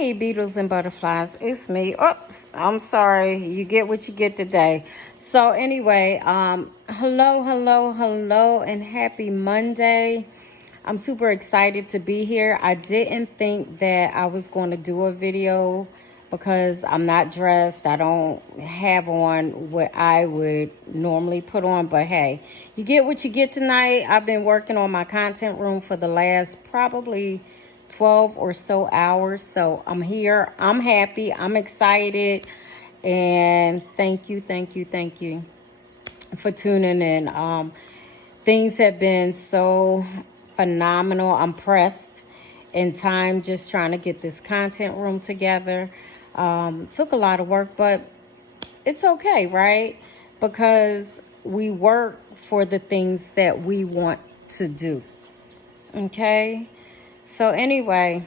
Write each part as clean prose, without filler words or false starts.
Hey, beetles and butterflies, it's me. Oops, I'm sorry. You get what you get today. So anyway, hello, and happy Monday. I'm super excited to be here. I didn't think that I was going to do a video because I'm not dressed. I don't have on what I would normally put on, but hey, you get what you get tonight. I've been working on my content room for the last probably 12 or so hours. So I'm here. I'm happy. I'm excited. And thank you for tuning in. Things have been so phenomenal. I'm pressed in time just trying to get this content room together. Took a lot of work, but it's okay, right? Because we work for the things that we want to do. Okay? So anyway,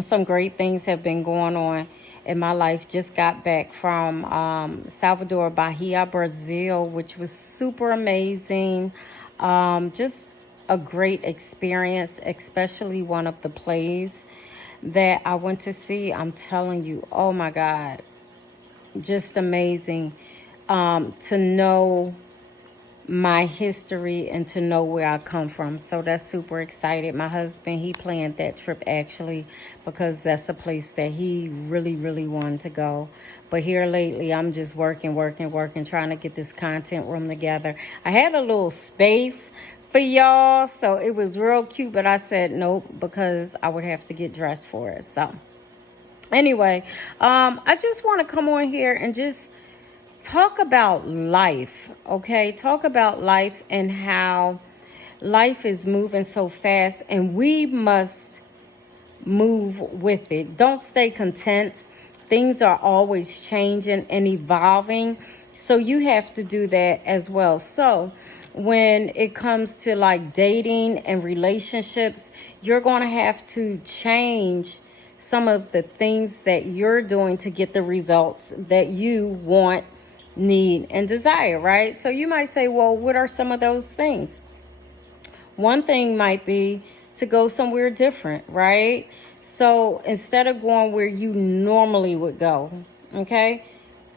some great things have been going on in my life. Just got back from Salvador Bahia, Brazil, which was super amazing. Just a great experience, especially one of the plays that I went to see. I'm telling you, oh my God, just amazing to know my history and to know where I come from. So that's super excited. My husband, he planned that trip actually because that's a place that he really wanted to go. But here lately, I'm just working, trying to get this content room together. I had a little space for y'all, so it was real cute, but I said nope because I would have to get dressed for it. So anyway, I just want to come on here and just talk about life, okay? Talk about life and how life is moving so fast and we must move with it. Don't stay content. Things are always changing and evolving. So you have to do that as well. So when it comes to like dating and relationships, you're going to have to change some of the things that you're doing to get the results that you want, need, and desire, right? So you might say, well, what are some of those things? One thing might be to go somewhere different, right? So instead of going where you normally would go, okay,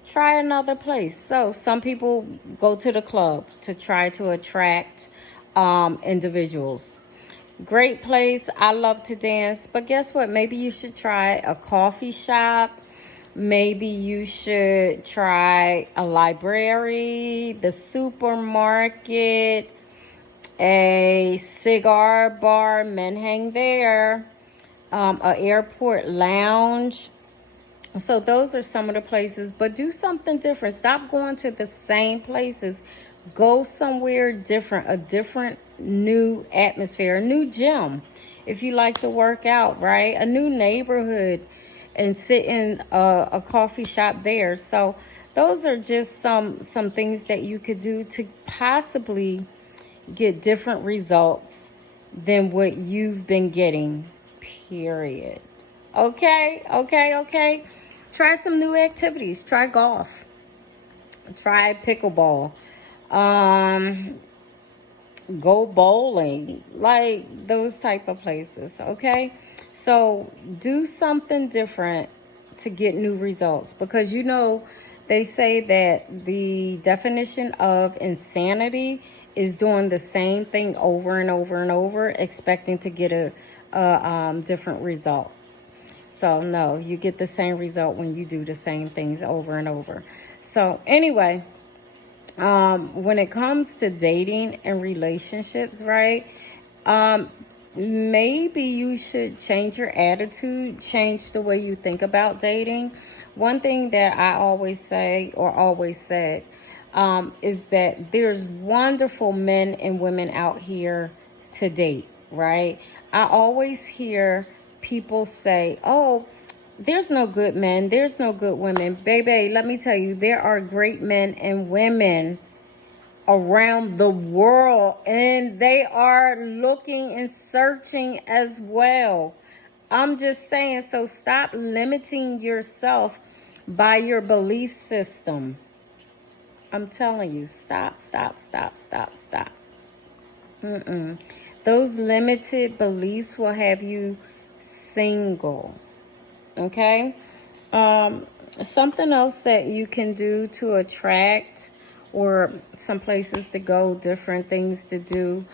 try another place. So some people go to the club to try to attract individuals. Great place. I love to dance. But guess what? Maybe you should try a coffee shop. Maybe you should try a library, the supermarket, a cigar bar, men hang there, a airport lounge. So those are some of the places, but do something different. Stop going to the same places. Go somewhere different, a different new atmosphere, a new gym. If you like to work out, right? A new neighborhood and sit in a coffee shop there. So those are just some things that you could do to possibly get different results than what you've been getting, period. Okay. Try some new activities. Try golf. Try pickleball. Go bowling. Like those type of places, okay? So do something different to get new results because they say that the definition of insanity is doing the same thing over and over, expecting to get a different result. So no, you get the same result when you do the same things over and over. So anyway, when it comes to dating and relationships, right? Maybe you should change your attitude, change the way you think about dating. One thing that I always say or always said is that there's wonderful men and women out here to date, right? I always hear people say, oh, there's no good men, there's no good women. Baby, let me tell you, there are great men and women around the world, and they are looking and searching as well. I'm just saying, so stop limiting yourself by your belief system. I'm telling you, stop. Those limited beliefs will have you single. Okay. Something else that you can do to attract, or some places to go, different things to do.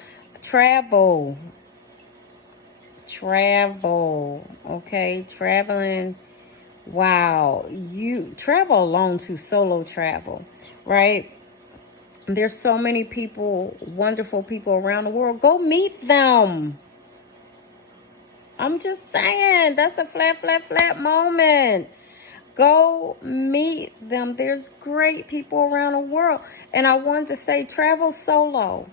Travel. Travel. Okay. Traveling. Wow. You travel alone to solo travel, right? There's so many people, wonderful people around the world. Go meet them. I'm just saying, that's a flat moment. Go meet them. There's great people around the world. And I wanted to say, travel solo.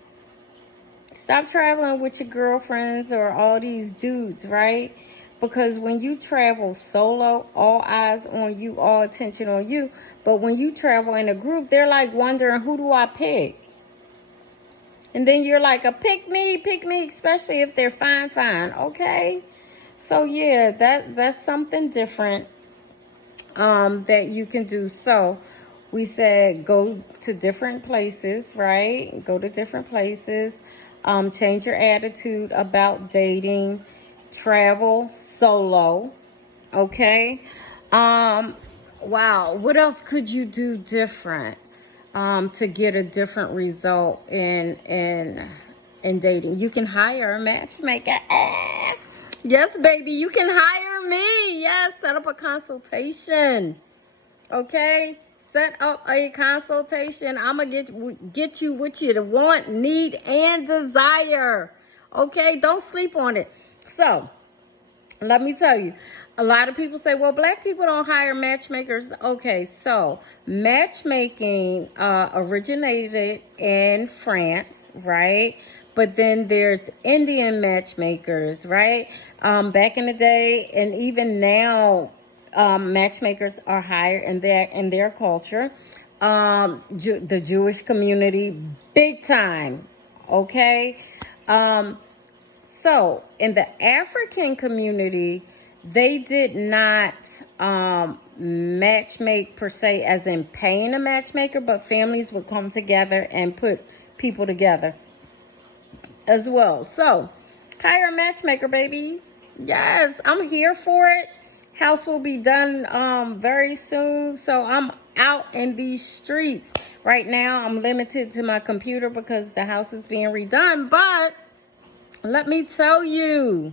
Stop traveling with your girlfriends or all these dudes, right? Because when you travel solo, all eyes on you, all attention on you. But when you travel in a group, they're like wondering, who do I pick? And then you're like, pick me, especially if they're fine, okay? So yeah, that's something different that you can do. So we said go to different places, right? Go to different places. Change your attitude about dating. Travel solo. Okay. Wow. What else could you do different to get a different result in dating? You can hire a matchmaker. Yes, baby, you can hire me. Yes, set up a consultation. Okay, set up a consultation. I'm gonna get you what you want, need, and desire. Okay, don't sleep on it. So let me tell you, a lot of people say, well, black people don't hire matchmakers. Okay, so matchmaking originated in France, right? But then there's Indian matchmakers, right? Back in the day, and even now, matchmakers are hired in their culture. The Jewish community, big time. Okay. So in the African community, they did not matchmake per se, as in paying a matchmaker, but families would come together and put people together as well. So hire a matchmaker, baby. Yes, I'm here for it. House will be done very soon. So I'm out in these streets. Right now, I'm limited to my computer because the house is being redone, but let me tell you,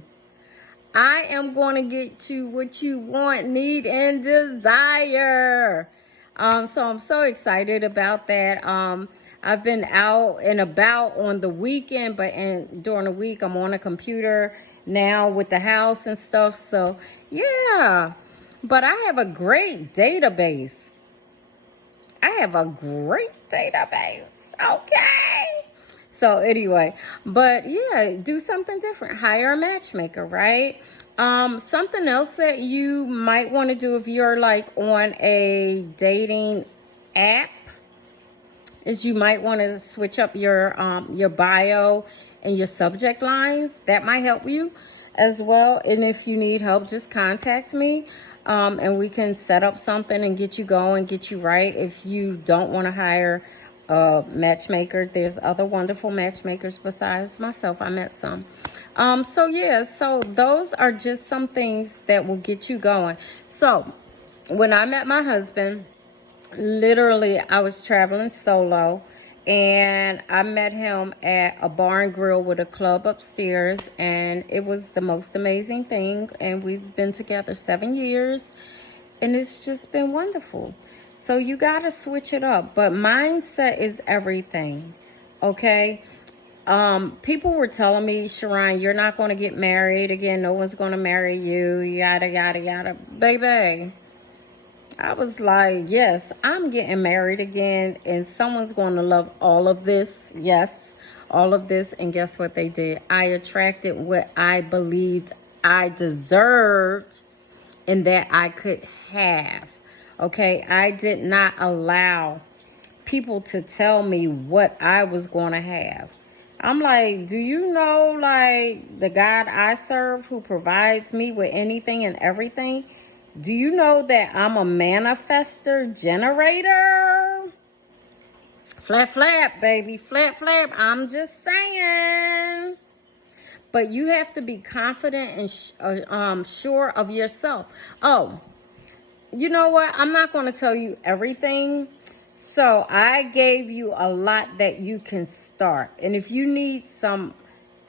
I am going to get you what you want, need, and desire. So I'm so excited about that. I've been out and about on the weekend, but during the week, I'm on a computer now with the house and stuff. So yeah, but I have a great database. Okay. So anyway, but yeah, do something different. Hire a matchmaker, right? Something else that you might want to do if you're like on a dating app is you might want to switch up your bio and your subject lines. That might help you as well. And if you need help, just contact me. And we can set up something and get you going, get you right. If you don't want to hire a matchmaker, there's other wonderful matchmakers besides myself. I met some. So yeah, so those are just some things that will get you going. So when I met my husband, literally I was traveling solo, and I met him at a bar and grill with a club upstairs, and it was the most amazing thing. And we've been together 7 years, and it's just been wonderful. So you got to switch it up, but mindset is everything. Okay. People were telling me, Cheron, you're not going to get married again. No one's going to marry you. Yada, yada, yada. Baby, I was like, yes, I'm getting married again, and someone's going to love all of this. Yes, all of this. And guess what they did? I attracted what I believed I deserved and that I could have. Okay, I did not allow people to tell me what I was going to have. I'm like, do you know, like, the God I serve who provides me with anything and everything? Do you know that I'm a manifester generator? Flap, flap, baby. Flap, flap. I'm just saying. but you have to be confident and sure of yourself. Oh, you know what? I'm not going to tell you everything. So I gave you a lot that you can start. And if you need some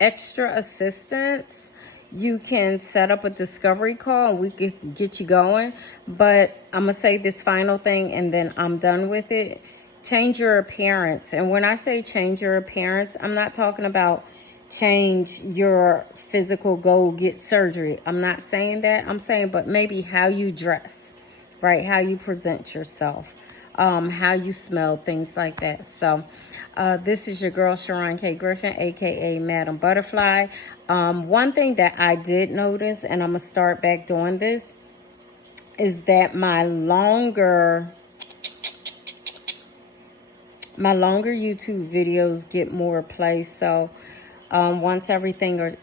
extra assistance, you can set up a discovery call and we can get you going. But I'm going to say this final thing and then I'm done with it. Change your appearance. And when I say change your appearance, I'm not talking about change your physical, go get surgery. I'm not saying that. I'm saying, but maybe how you dress, right? How you present yourself, how you smell, things like that. So this is your girl, Cheron K. Griffin, aka Madam Butterfly. One thing that I did notice, and I'm going to start back doing this, is that my longer YouTube videos get more play. So once everything,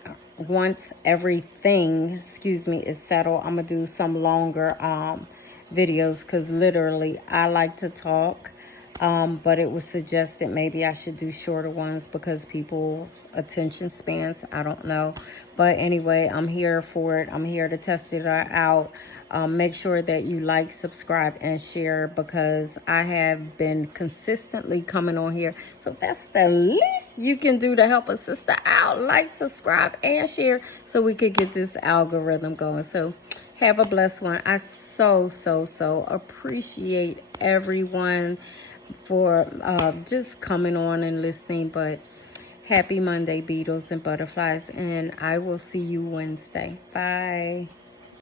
excuse me, is settled, I'm gonna do some longer videos, because literally I like to talk, but it was suggested maybe I should do shorter ones because people's attention spans, I don't know. But anyway, I'm here for it. I'm here to test it out. Make sure that you like, subscribe, and share, because I have been consistently coming on here. So that's the least you can do to help a sister out. Like, subscribe, and share so we could get this algorithm going. So have a blessed one. I so appreciate everyone for just coming on and listening. But happy Monday, beetles and butterflies, and I will see you Wednesday. Bye.